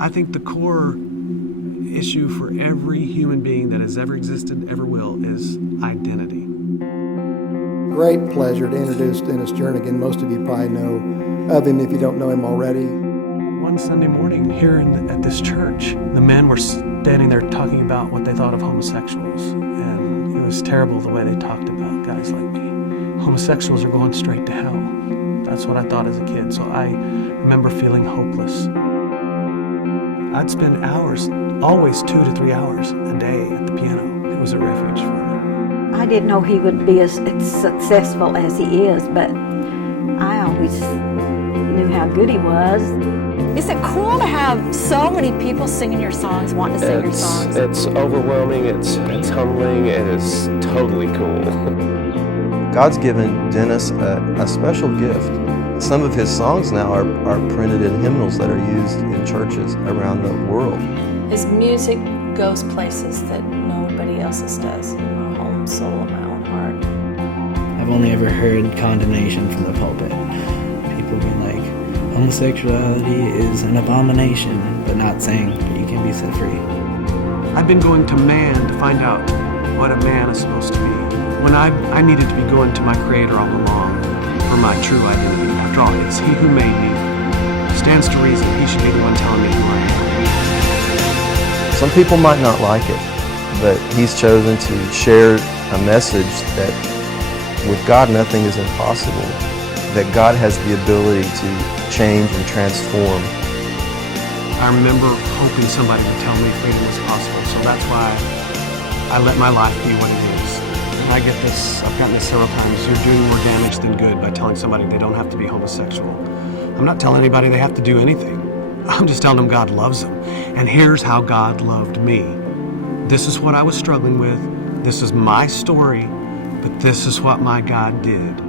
I think the core issue for every human being that has ever existed, ever will, is identity. Great pleasure to introduce Dennis Jernigan. Most of you probably know of him if you don't know him already. One Sunday morning here at this church, the men were standing there talking about what they thought of homosexuals. And it was terrible the way they talked about guys like me. Homosexuals are going straight to hell. That's what I thought as a kid. So I remember feeling hopeless. I'd spend hours, always 2 to 3 hours a day at the piano. It was a refuge for me. I didn't know he would be as successful as he is, but I always knew how good he was. Is it cool to have so many people singing your songs, wanting to sing your songs? It's overwhelming, it's humbling, it is totally cool. God's given Dennis a special gift. Some of his songs now are printed in hymnals that are used in churches around the world. His music goes places that nobody else's does. My own soul and my own heart. I've only ever heard condemnation from the pulpit. People being like, homosexuality is an abomination, but not saying that you can be set free. I've been going to man to find out what a man is supposed to be, when I needed to be going to my Creator all along for my true identity. After all, it's He who made me. Stands to reason He should be the one telling me who I am. Some people might not like it, but he's chosen to share a message that with God nothing is impossible, that God has the ability to change and transform. I remember hoping somebody would tell me freedom was possible, so that's why I let my life be what it is. And I get this, I've gotten this several times, you're doing more damage than good by telling somebody they don't have to be homosexual. I'm not telling anybody they have to do anything. I'm just telling them God loves them. And here's how God loved me. This is what I was struggling with. This is my story, but this is what my God did.